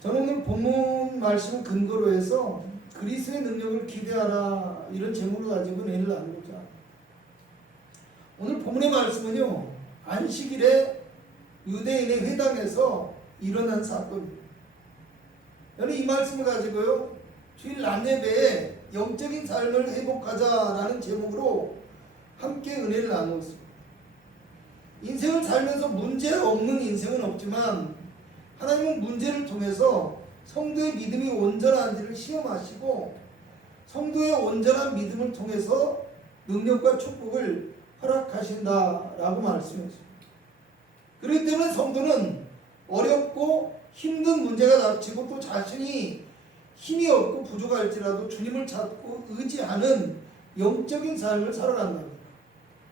저는 오늘 본문 말씀 근거로 해서 그리스도의 능력을 기대하라 이런 제목을 가지고 내일 나누고자. 오늘 본문의 말씀은요, 안식일에 유대인의 회당에서 일어난 사건입니다. 저는 이 말씀을 가지고요, 주일 낮예배에 영적인 삶을 회복하자라는 제목으로 함께 은혜를 나누었습니다. 인생을 살면서 문제 없는 인생은 없지만 하나님은 문제를 통해서 성도의 믿음이 온전한지를 시험하시고 성도의 온전한 믿음을 통해서 능력과 축복을 허락하신다라고 말씀했습니다. 그렇기 때문에 성도는 어렵고 힘든 문제가 닥치고 또 자신이 힘이 없고 부족할지라도 주님을 찾고 의지하는 영적인 삶을 살아간답니다.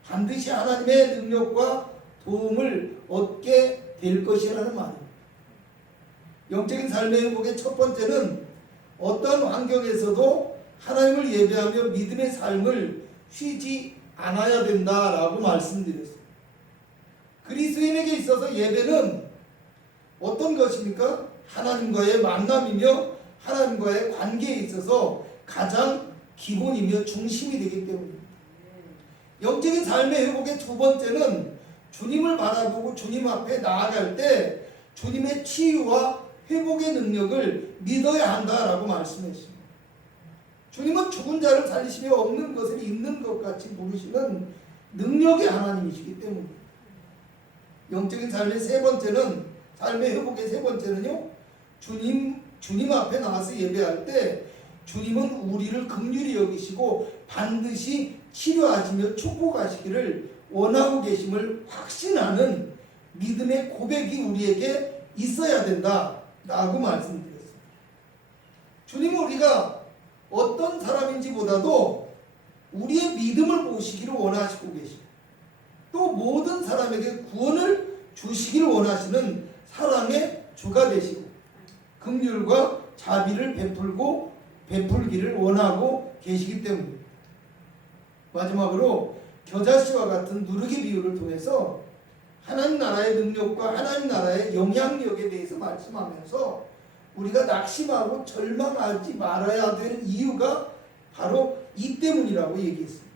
반드시 하나님의 능력과 도움을 얻게 될 것이라는 말입니다. 영적인 삶의 행복의 첫 번째는 어떤 환경에서도 하나님을 예배하며 믿음의 삶을 쉬지 않아야 된다라고 말씀드렸습니다. 그리스도인에게 있어서 예배는 어떤 것입니까? 하나님과의 만남이며 하나님과의 관계에 있어서 가장 기본이며 중심이 되기 때문입니다. 영적인 삶의 회복의 두 번째는 주님을 바라보고 주님 앞에 나아갈 때 주님의 치유와 회복의 능력을 믿어야 한다라고 말씀했습니다. 주님은 죽은 자를 살리시며 없는 것을 있는 것 같이 부르시는 능력의 하나님이시기 때문입니다. 영적인 삶의 세 번째는, 삶의 회복의 세 번째는요, 주님 앞에 나가서 예배할 때 주님은 우리를 긍휼히 여기시고 반드시 치료하시며 축복하시기를 원하고 계심을 확신하는 믿음의 고백이 우리에게 있어야 된다라고 말씀드렸습니다. 주님은 우리가 어떤 사람인지 보다도 우리의 믿음을 보시기를 원하시고 계시고 또 모든 사람에게 구원을 주시기를 원하시는 사랑의 주가 되시고 긍휼과 자비를 베풀기를 원하고 계시기 때문입니다. 마지막으로 겨자씨와 같은 누르기 비유를 통해서 하나님 나라의 능력과 하나님 나라의 영향력에 대해서 말씀하면서 우리가 낙심하고 절망하지 말아야 될 이유가 바로 이 때문이라고 얘기했습니다.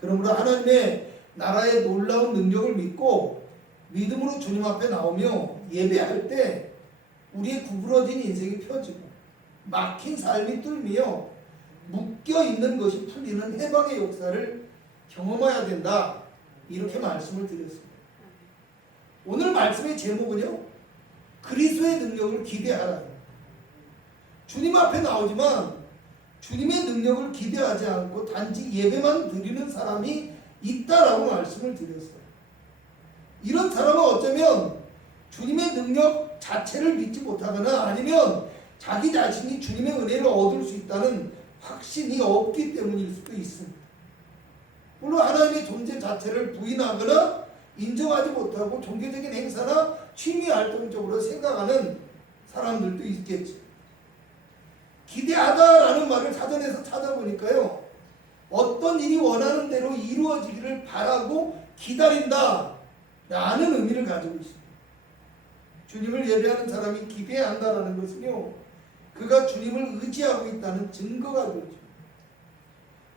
그러므로 하나님의 나라의 놀라운 능력을 믿고 믿음으로 주님 앞에 나오며 예배할 때 우리의 구부러진 인생이 펴지고 막힌 삶이 뚫리며 묶여있는 것이 풀리는 해방의 역사를 경험해야 된다, 이렇게 말씀을 드렸습니다. 오늘 말씀의 제목은요, 그리스도의 능력을 기대하라. 주님 앞에 나오지만 주님의 능력을 기대하지 않고 단지 예배만 드리는 사람이 있다라고 말씀을 드렸어요. 이런 사람은 어쩌면 주님의 능력 자체를 믿지 못하거나 아니면 자기 자신이 주님의 은혜를 얻을 수 있다는 확신이 없기 때문일 수도 있습니다. 물론 하나님의 존재 자체를 부인하거나 인정하지 못하고 종교적인 행사나 취미 활동적으로 생각하는 사람들도 있겠죠. 기대하다라는 말을 사전에서 찾아보니까요, 어떤 일이 원하는 대로 이루어지기를 바라고 기다린다 라는 의미를 가지고 있습니다. 주님을 예배하는 사람이 기대한다라는 것은요, 그가 주님을 의지하고 있다는 증거가 되죠.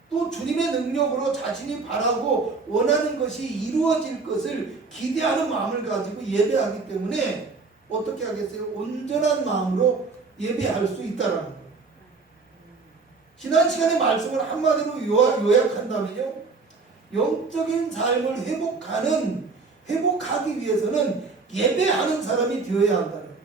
또 주님의 능력으로 자신이 바라고 원하는 것이 이루어질 것을 기대하는 마음을 가지고 예배하기 때문에 어떻게 하겠어요? 온전한 마음으로 예배할 수 있다라는 거예요. 지난 시간에 말씀을 한마디로 요약한다면요, 영적인 삶을 회복하기 위해서는 예배하는 사람이 되어야 한다는 거예요.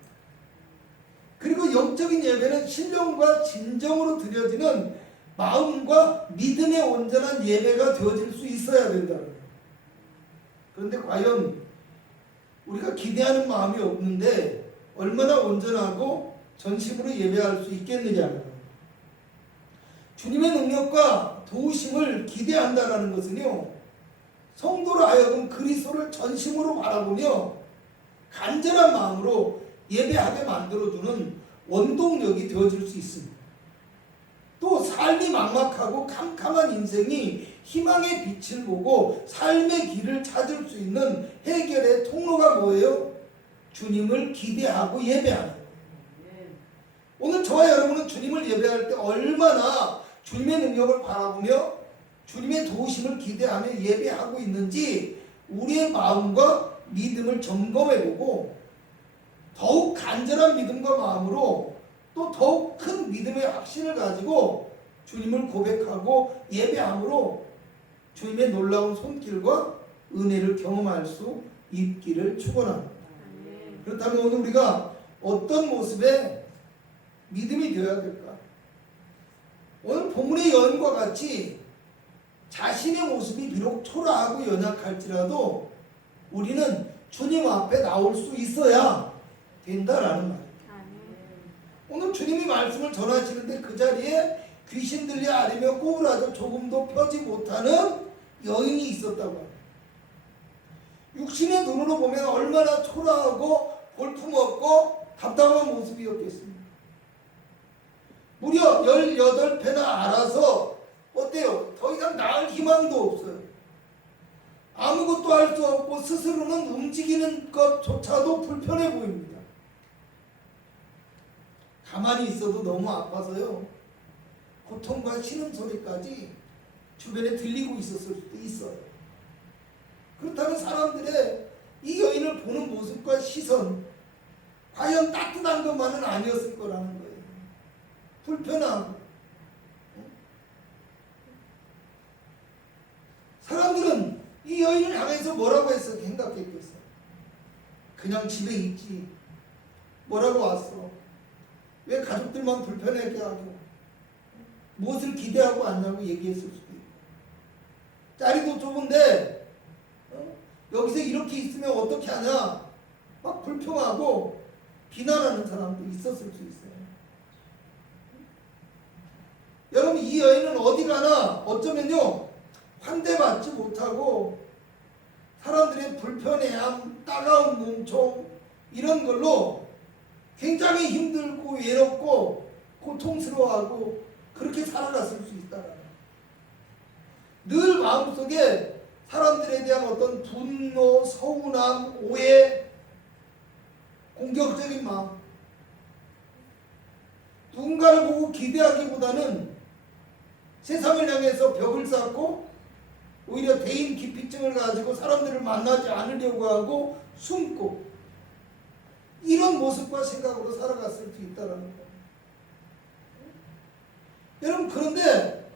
그리고 영적인 예배는 신령과 진정으로 드려지는 마음과 믿음의 온전한 예배가 되어질 수 있어야 된다는 거예요. 그런데 과연 우리가 기대하는 마음이 없는데 얼마나 온전하고 전심으로 예배할 수 있겠느냐는 거예요. 주님의 능력과 도우심을 기대한다는 것은요, 성도로 하여금 그리스도를 전심으로 바라보며 간절한 마음으로 예배하게 만들어주는 원동력이 되어질 수 있습니다. 또 삶이 막막하고 캄캄한 인생이 희망의 빛을 보고 삶의 길을 찾을 수 있는 해결의 통로가 뭐예요? 주님을 기대하고 예배하는 거예요. 오늘 저와 여러분은 주님을 예배할 때 얼마나 주님의 능력을 바라보며 주님의 도우심을 기대하며 예배하고 있는지 우리의 마음과 믿음을 점검해보고 더욱 간절한 믿음과 마음으로 또 더욱 큰 믿음의 확신을 가지고 주님을 고백하고 예배함으로 주님의 놀라운 손길과 은혜를 경험할 수 있기를 축원합니다. 그렇다면 오늘 우리가 어떤 모습의 믿음이 되어야 될까? 오늘 본문의 여인과 같이 자신의 모습이 비록 초라하고 연약할지라도 우리는 주님 앞에 나올 수 있어야 된다라는 말이에요. 오늘 주님이 말씀을 전하시는데 그 자리에 귀신 들려 앓으며 꼬부라져 조금도 펴지 못하는 여인이 있었다고 합니다. 육신의 눈으로 보면 얼마나 초라하고 볼품없고 답답한 모습이었겠습니까? 무려 18배나 알아서 어때요? 더 이상 나을 희망도 없어요. 아무것도 할 수 없고 스스로는 움직이는 것조차도 불편해 보입니다. 가만히 있어도 너무 아파서요. 고통과 신음소리까지 주변에 들리고 있었을 수도 있어요. 그렇다면 사람들의 이 여인을 보는 모습과 시선 과연 따뜻한 것만은 아니었을 거라는 거예요. 불편하고 사람들은 이 여인을 향해서 뭐라고 생각했겠어요? 그냥 집에 있지. 뭐라고 왔어? 왜 가족들만 불편하게 하고 무엇을 기대하고 왔냐고 얘기했을 수도 있고 자리도 좁은데 여기서 이렇게 있으면 어떻게 하냐 막 불평하고 비난하는 사람도 있었을 수 있어요. 여러분 이 여인은 어디 가나 어쩌면요 환대받지 못하고 사람들의 불편해함, 따가운 눈총 이런 걸로 굉장히 힘들고 외롭고 고통스러워하고 그렇게 살아갔을 수 있다라는 늘 마음속에 사람들에 대한 어떤 분노, 서운함, 오해, 공격적인 마음 누군가를 보고 기대하기보다는 세상을 향해서 벽을 쌓고 오히려 대인 기피증을 가지고 사람들을 만나지 않으려고 하고 숨고 이런 모습과 생각으로 살아갔을 수 있다는 거예요. 여러분 그런데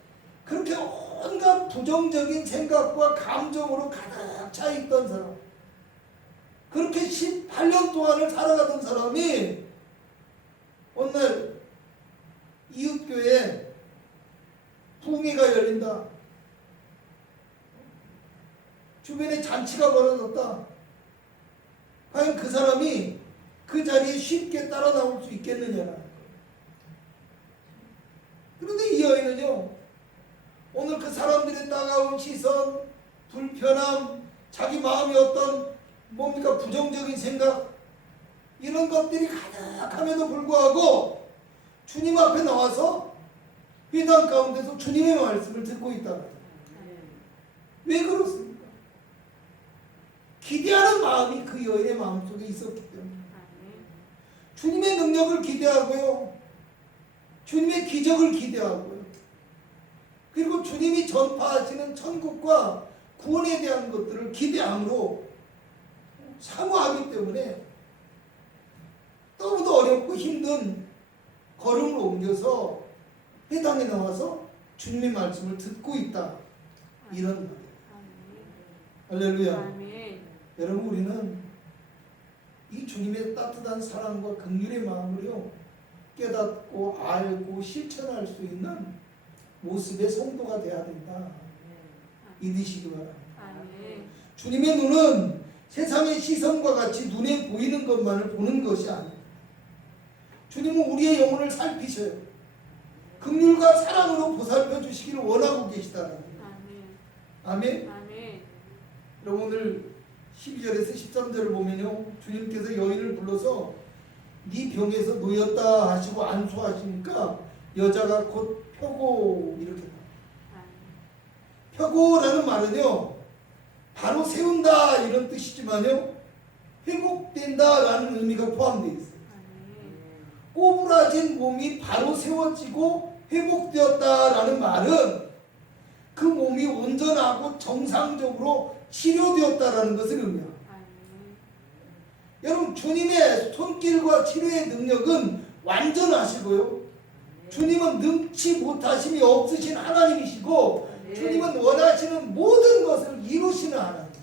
그렇게 온갖 부정적인 생각과 감정으로 가득 차 있던 사람 그렇게 18년 동안을 살아가던 사람이 어느 날 이웃교회에 부흥회가 열린다. 주변에 잔치가 벌어졌다. 과연 그 사람이 그 자리에 쉽게 따라 나올 수 있겠느냐라는 거예요. 그런데 이 여인은요, 오늘 그 사람들의 따가운 시선, 불편함, 자기 마음의 어떤 뭡니까 부정적인 생각 이런 것들이 가득함에도 불구하고 주님 앞에 나와서 회당 가운데서 주님의 말씀을 듣고 있다. 왜 그렇습니까? 기대하는 마음이 그 여인의 마음속에 있었기 때문에 주님의 능력을 기대하고요. 주님의 기적을 기대하고요. 그리고 주님이 전파하시는 천국과 구원에 대한 것들을 기대함으로 사모하기 때문에 너무도 어렵고 힘든 걸음을 옮겨서 회당에 나와서 주님의 말씀을 듣고 있다. 이런 말이에요. 할렐루야. 아멘. 여러분 우리는 이 주님의 따뜻한 사랑과 긍휼의 마음으로요 깨닫고 알고 실천할 수 있는 모습의 성도가 되어야 된다. 믿으시기 바랍니다. 아멘. 주님의 눈은 세상의 시선과 같이 눈에 보이는 것만을 보는 것이 아닙니다. 주님은 우리의 영혼을 살피셔요. 긍휼과 사랑으로 보살펴 주시기를 원하고 계시다는 거예요. 아멘. 아멘. 여러분 오늘 12절에서 13절을 보면요 주님께서 여인을 불러서 네 병에서 놓였다 하시고 안수하시니까 여자가 곧 펴고 이렇게 펴고라는 말은요 바로 세운다 이런 뜻이지만요 회복된다라는 의미가 포함되어 있어요. 꼬부라진 몸이 바로 세워지고 회복되었다라는 말은 그 몸이 온전하고 정상적으로 치료되었다라는 것을 의미합니다. 여러분, 주님의 손길과 치료의 능력은 완전하시고요. 주님은 능치 못하심이 없으신 하나님이시고 주님은 원하시는 모든 것을 이루시는 하나님이십니다.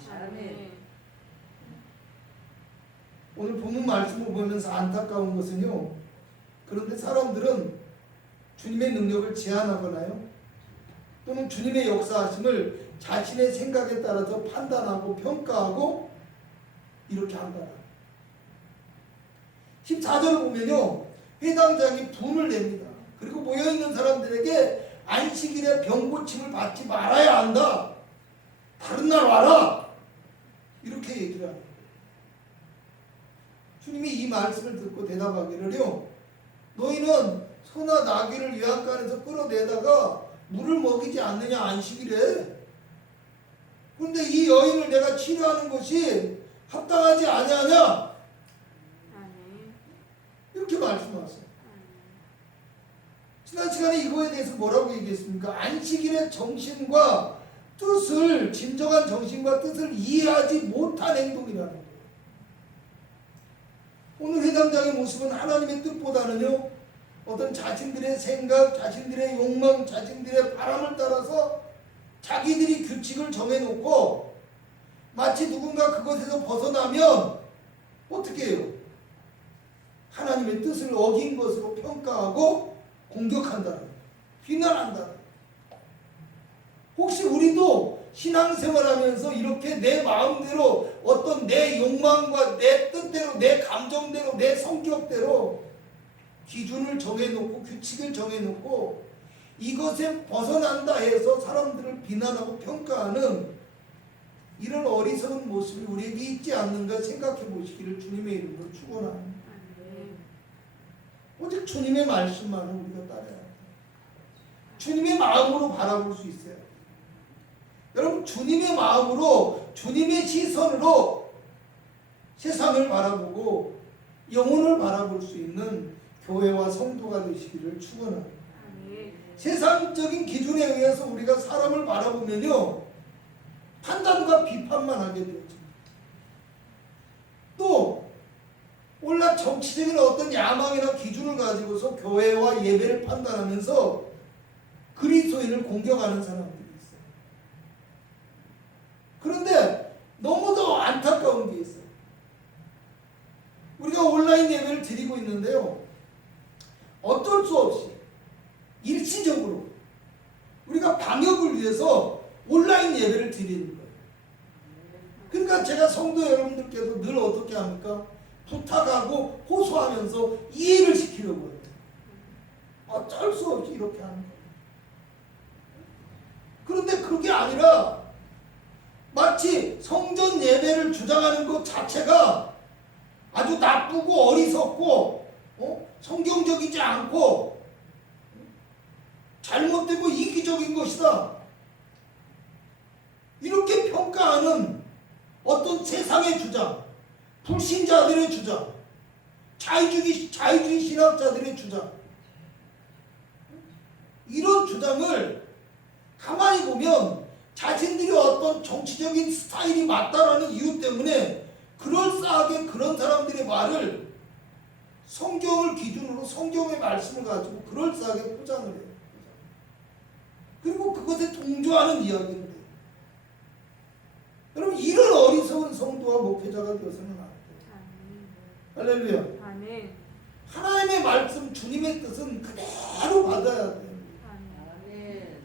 오늘 본문 말씀을 보면서 안타까운 것은요, 그런데 사람들은 주님의 능력을 제한하거나요, 또는 주님의 역사하심을 자신의 생각에 따라서 판단하고 평가하고 이렇게 한다. 14절을 보면요, 회당장이 분을 냅니다. 그리고 모여있는 사람들에게 안식일에 병고침을 받지 말아야 한다, 다른 날 와라, 이렇게 얘기를 합니다. 주님이 이 말씀을 듣고 대답하기를요, 너희는 소나 나귀를 외양간에서 끌어내다가 물을 먹이지 않느냐, 안식일에. 그런데 이 여인을 내가 치료하는 것이 합당하지 아니하냐, 이렇게 말씀하세요. 지난 시간에 이거에 대해서 뭐라고 얘기했습니까? 안식일의 정신과 뜻을, 진정한 정신과 뜻을 이해하지 못한 행동이라는 거예요. 오늘 회당장의 모습은 하나님의 뜻보다는요, 어떤 자신들의 생각, 자신들의 욕망, 자신들의 바람을 따라서 자기들이 규칙을 정해놓고 마치 누군가 그것에서 벗어나면 어떻게 해요? 하나님의 뜻을 어긴 것으로 평가하고 공격한다, 비난한다. 혹시 우리도 신앙생활하면서 이렇게 내 마음대로 어떤 내 욕망과 내 뜻대로, 내 감정대로, 내 성격대로 기준을 정해놓고 규칙을 정해놓고 이것에 벗어난다 해서 사람들을 비난하고 평가하는 이런 어리석은 모습이 우리에게 있지 않는가 생각해 보시기를 주님의 이름으로 축원합니다. 오직 주님의 말씀만은 우리가 따라야 합니다. 주님의 마음으로 바라볼 수 있어요. 여러분, 주님의 마음으로, 주님의 시선으로 세상을 바라보고 영혼을 바라볼 수 있는 교회와 성도가 되시기를 축원합니다. 세상적인 기준에 의해서 우리가 사람을 바라보면요, 판단과 비판만 하게 되죠. 또 온갖 정치적인 어떤 야망이나 기준을 가지고서 교회와 예배를 판단하면서 그리스도인을 공격하는 사람들이 있어요. 그런데 너무도 안타까운 게 있어요. 우리가 온라인 예배를 드리고 있는데요, 어쩔 수 없이 일시적으로 우리가 방역을 위해서 온라인 예배를 드리는 거예요. 그러니까 제가 성도 여러분들께서 늘 어떻게 합니까? 부탁하고 호소하면서 이해를 시키려고 해요. 어쩔 수 없이 이렇게 하는 거예요. 그런데 그게 아니라 마치 성전 예배를 주장하는 것 자체가 아주 나쁘고 어리석고 성경적이지 않고 잘못되고 이기적인 것이다, 이렇게 평가하는 어떤 세상의 주장, 불신자들의 주장, 자유주의 신학자들의 주장, 이런 주장을 가만히 보면 자신들이 어떤 정치적인 스타일이 맞다라는 이유 때문에 그럴싸하게 그런 사람들의 말을 성경을 기준으로, 성경의 말씀을 가지고 그럴싸하게 포장을 해요. 그리고 그것에 동조하는 이야기를 해요. 여러분, 이런 어리석은 성도와 목회자가 되어서는 안 돼요. 할렐루야. 아멘. 하나님의 말씀, 주님의 뜻은 그대로 받아야 돼요. 아멘.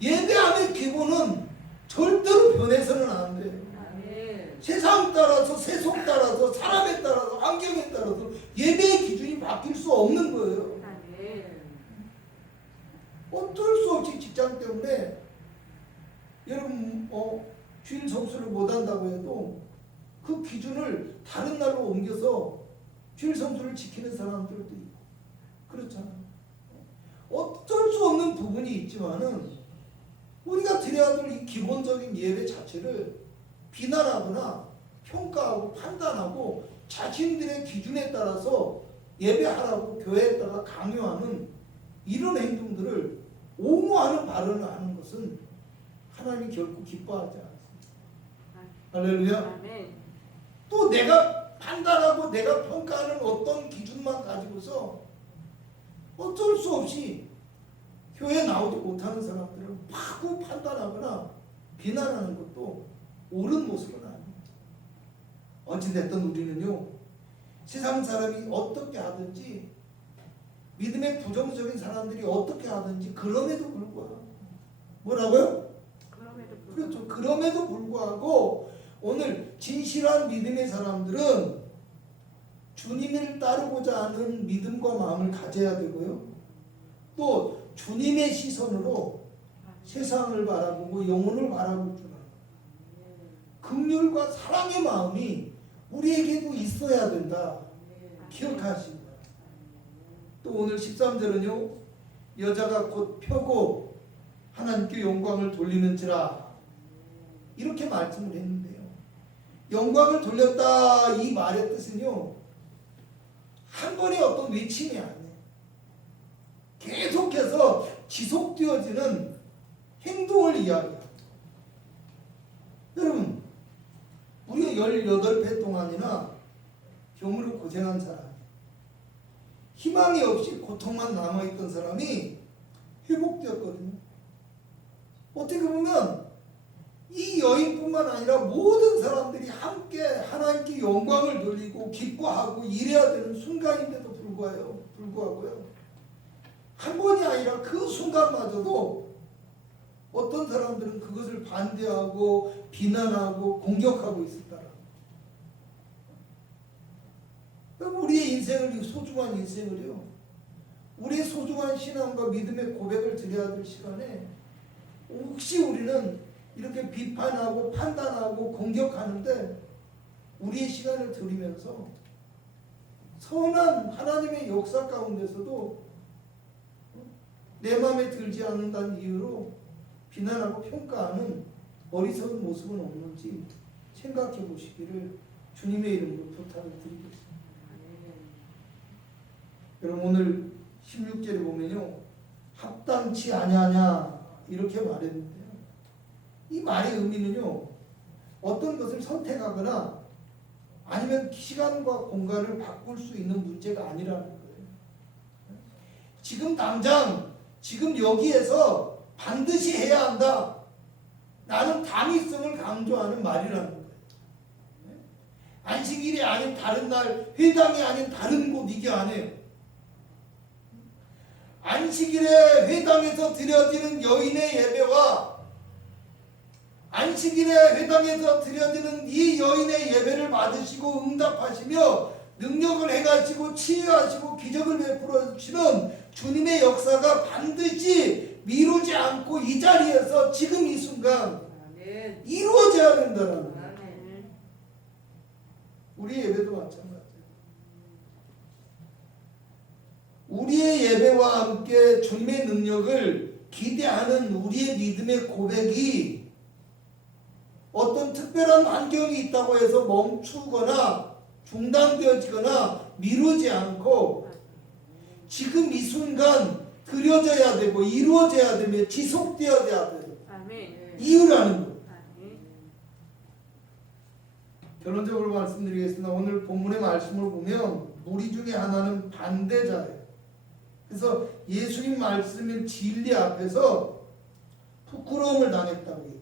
예배함의 기본은 절대로 변해서는 안 돼요. 아멘. 세상 따라서, 세속 따라서, 사람에 따라서, 환경에 따라서 예배의 기준이 바뀔 수 없는 거예요. 아멘. 어쩔 수 없이 직장 때문에 여러분 주일 성수를 못한다고 해도 그 기준을 다른 날로 옮겨서 주일 성수를 지키는 사람들도 있고 그렇잖아요. 어쩔 수 없는 부분이 있지만은 우리가 드려야 될 이 기본적인 예배 자체를 비난하거나 평가하고 판단하고 자신들의 기준에 따라서 예배하라고 교회에다가 강요하는 이런 행동들을 옹호하는 발언을 하는 것은 하나님이 결코 기뻐하지 않습니다. 할렐루야. 아멘. 또 내가 판단하고 내가 평가하는 어떤 기준만 가지고서 어쩔 수 없이 교회에 나오지 못하는 사람들을 마구 판단하거나 비난하는 것도 옳은 모습은 아닙니다. 어찌됐든 우리는요, 세상 사람이 어떻게 하든지, 믿음의 부정적인 사람들이 어떻게 하든지, 그럼에도 불구하고 뭐라고요? 그렇죠. 그럼에도 불구하고 오늘 진실한 믿음의 사람들은 주님을 따르고자 하는 믿음과 마음을 가져야 되고요, 또 주님의 시선으로 세상을 바라보고 영혼을 바라볼 줄 아는 긍휼과 사랑의 마음이 우리에게도 있어야 된다. 기억하십니다. 또 오늘 13절은요, 여자가 곧 펴고 하나님께 영광을 돌리는지라 이렇게 말씀을 했는데요, 영광을 돌렸다 이 말의 뜻은요, 한 번의 어떤 외침이 아니에요. 계속해서 지속되어지는 행동을 이야기합니다. 여러분, 우리가 18회 동안이나 병으로 고생한 사람, 희망이 없이 고통만 남아있던 사람이 회복되었거든요. 어떻게 보면 이 여인뿐만 아니라 모든 사람들이 함께 하나님께 영광을 돌리고 기뻐하고 일해야 되는 순간인데도 불구하고요, 한 번이 아니라 그 순간마저도 어떤 사람들은 그것을 반대하고 비난하고 공격하고 있었다라. 우리의 인생을, 소중한 인생을요, 우리의 소중한 신앙과 믿음의 고백을 드려야 될 시간에 혹시 우리는 이렇게 비판하고 판단하고 공격하는데 우리의 시간을 들이면서 선한 하나님의 역사 가운데서도 내 마음에 들지 않는다는 이유로 비난하고 평가하는 어리석은 모습은 없는지 생각해 보시기를 주님의 이름으로 부탁을 드리겠습니다. 여러분, 오늘 16절에 보면요, 합당치 아니하냐 이렇게 말했는데요, 이 말의 의미는요, 어떤 것을 선택하거나 아니면 시간과 공간을 바꿀 수 있는 문제가 아니라는 거예요. 지금 당장 지금 여기에서 반드시 해야 한다, 나는 당위성을 강조하는 말이라는 거예요. 안식일이 아닌 다른 날, 회당이 아닌 다른 곳, 이게 아니에요. 안식일에 회당에서 드려지는 여인의 예배와 안식일에 회당에서 드려지는 이 여인의 예배를 받으시고 응답하시며 능력을 행하시고 치유하시고 기적을 베풀어 주시는 주님의 역사가 반드시 미루지 않고 이 자리에서 지금 이 순간 이루어져야 된다는 거예요. 우리 예배도 마찬가지예요. 우리의 예배와 함께 주님의 능력을 기대하는 우리의 믿음의 고백이 어떤 특별한 환경이 있다고 해서 멈추거나 중단되어지거나 미루지 않고 지금 이 순간 드려져야 되고 이루어져야 되며 지속되어야 되는 이유라는 거예요. 결론적으로 말씀드리겠습니다. 오늘 본문의 말씀을 보면 무리 중에 하나는 반대자예요. 그래서 예수님 말씀인 진리 앞에서 부끄러움을 당했다고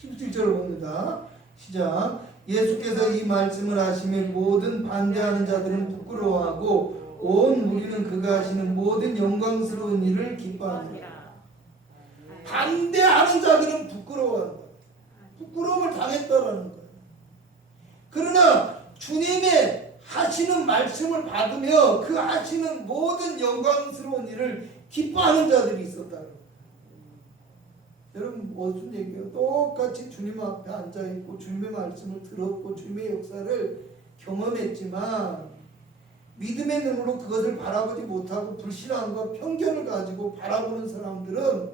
얘기해요. 17절을 봅니다. 시작. 예수께서 이 말씀을 하시면 모든 반대하는 자들은 부끄러워하고 온 무리는 그가 하시는 모든 영광스러운 일을 기뻐하니라. 반대하는 자들은 부끄러워한다. 부끄러움을 당했다라는 거예요. 그러나 주님의 하시는 말씀을 받으며 그 하시는 모든 영광스러운 일을 기뻐하는 자들이 있었다는 거예요. 여러분, 무슨 얘기예요? 똑같이 주님 앞에 앉아있고 주님의 말씀을 들었고 주님의 역사를 경험했지만 믿음의 눈으로 그것을 바라보지 못하고 불신앙과 편견을 가지고 바라보는 사람들은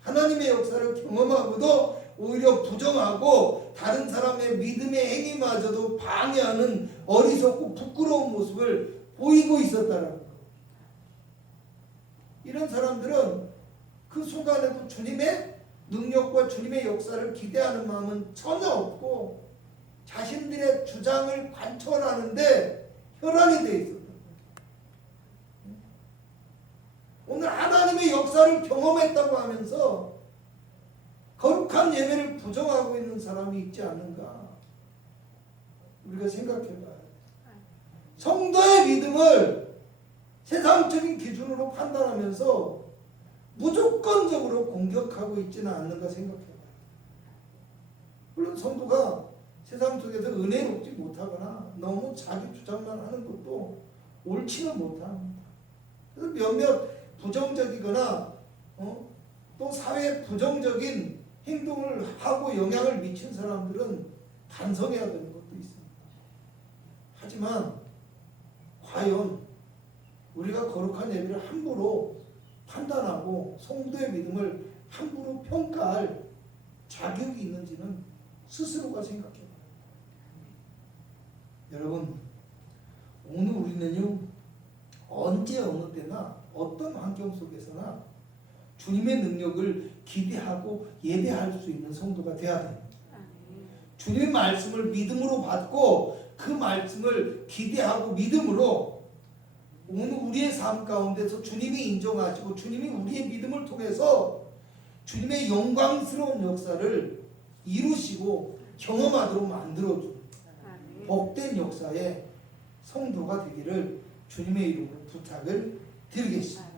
하나님의 역사를 경험하고도 오히려 부정하고 다른 사람의 믿음의 행위마저도 방해하는 어리석고 부끄러운 모습을 보이고 있었다라는 거. 이런 사람들은 그 순간에도 주님의 능력과 주님의 역사를 기대하는 마음은 전혀 없고 자신들의 주장을 관철하는데 혈안이 돼 있었다. 오늘 하나님의 역사를 경험했다고 하면서 거룩한 예배를 부정하고 있는 사람이 있지 않는가 우리가 생각해 봐야 돼. 성도의 믿음을 세상적인 기준으로 판단하면서 무조건적으로 공격하고 있지는 않는가 생각해 봐야 돼. 물론 성도가 세상 속에서 은혜롭지 못하거나 너무 자기 주장만 하는 것도 옳지는 못합니다. 그래서 몇몇 부정적이거나 또 사회에 부정적인 행동을 하고 영향을 미친 사람들은 반성해야 되는 것도 있습니다. 하지만 과연 우리가 거룩한 예배를 함부로 판단하고 성도의 믿음을 함부로 평가할 자격이 있는지는 스스로가 생각해 봐요. 여러분, 오늘 우리는요 언제 어느 때나 어떤 환경 속에서나 주님의 능력을 기대하고 예배할 수 있는 성도가 되어야 됩니다. 주님의 말씀을 믿음으로 받고 그 말씀을 기대하고 믿음으로 오늘 우리의 삶 가운데서 주님이 인정하시고 주님이 우리의 믿음을 통해서 주님의 영광스러운 역사를 이루시고 경험하도록 만들어주는 복된 역사의 성도가 되기를 주님의 이름으로 부탁을 드리겠습니다.